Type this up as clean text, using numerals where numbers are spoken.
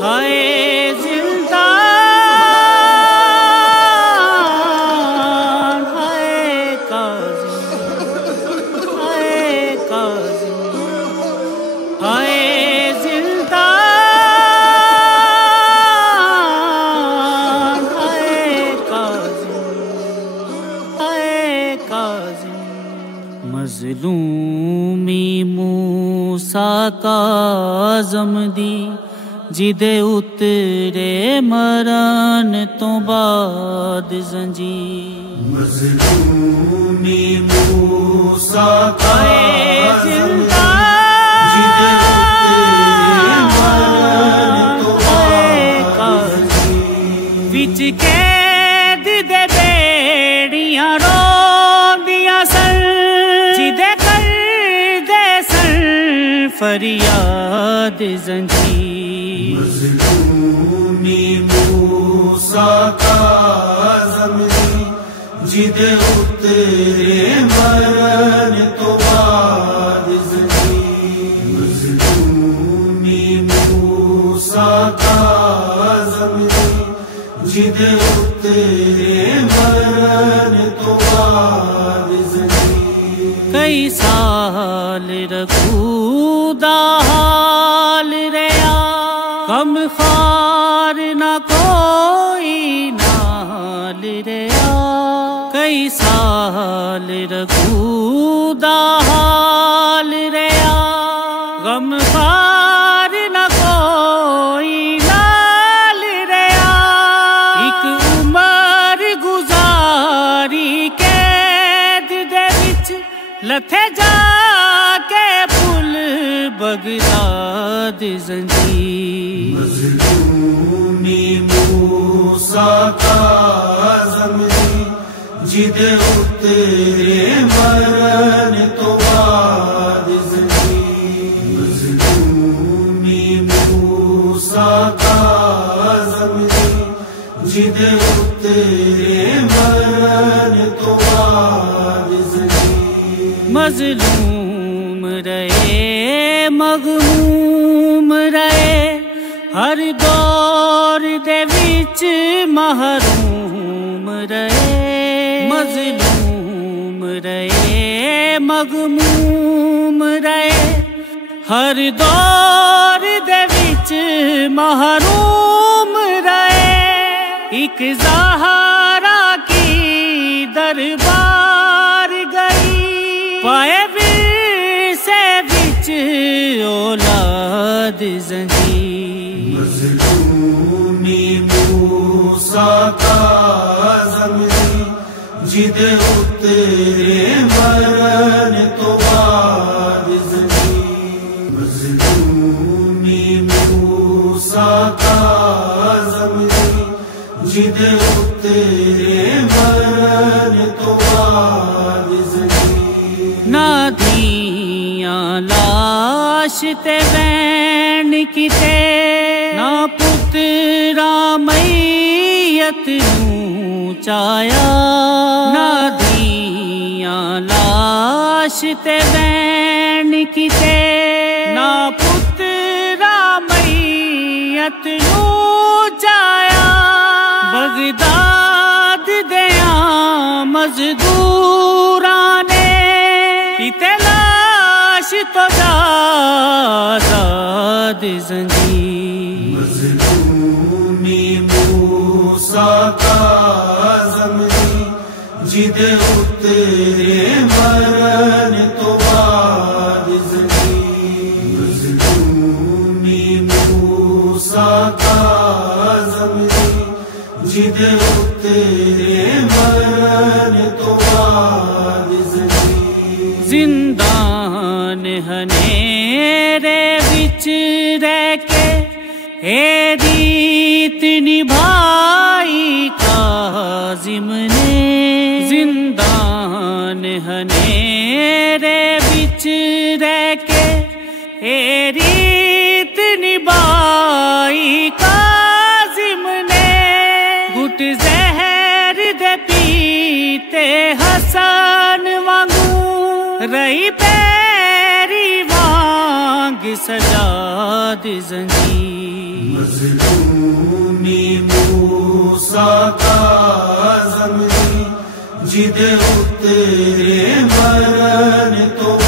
ہائے زندان، ہائے کاظم، ہائے کاظم، ہائے زندان، ہائے کاظم، ہائے کاظم۔ مظلومی موسیٰ کاظم دی جدے اترے مرن تو بعد زنجیر، مظلومی موسیٰ کاظم جدے اترے مرن تو بعد زنجیر، وچ قید دے بیڑیاں روندیاں سن، جدے کر دے سن فریاد زنجیر۔ مظلومی موسیٰ کاظم جدے اترے مرن تو بعد زنجیر، مظلومی موسیٰ کاظم جدے اترے مرن تو بعد زنجیر۔ کئی سال رکھو دا حال رہیا، غم خوار نہ کوئی نال رہیا، کئی سال رکھو دا حال رہیا، غم خوار نہ کوئی نال رہیا، ایک عمر گزاری قید دے وچ لتھے جا کے پل بغداد زنجیر۔ مظلومی موسیٰ کاظم جدے اترے مرن تو بعد زنجیر، مظلومی موسیٰ کاظم جدے اترے مرن تو بعد زنجیر۔ مظلوم رہے مغموم رہے، ہر دور دے وچ محروم رہے، مظلوم رہے مغموم رہے، ہر دور دے وچ محروم رہے، ایک زہرا کی دربار گئی، پائے ورثے وچ اولاد زنجیر۔ مظلومی موسیٰ کاظم جدے اترے مرن تو بعد زنجیر، مظلومی موسیٰ کاظم جدے اترے مرن تو بعد زنجیر۔ نہ دھیاں لاش تے بین کتے، نہ پترا میت نوں چایا، نہ دھیاں لاش تے بین کتے، نہ پترا میت نوں چایا، بغداد دیاں مزدوراں نے کتے لاش تو آزاد زنجیر۔ مظلومی موسیٰ کاظم جدے اترے مرن تو بعد زنجیر، مظلومی موسیٰ کاظم جدے اترے مرن تو بعد زنجیر۔ زندان ہنیرے وچ رہ کے اے ریت نبھائی کاظم نے، زندان ہنیرے وچ رہ کے اے ریت نبھائی کاظم نے، گھٹ زہر دے پیتے حسن وانگو رہی پیری وانگ سجاد زنجیر مظلومی موسیٰ کاظم دی جد اترے مرن تو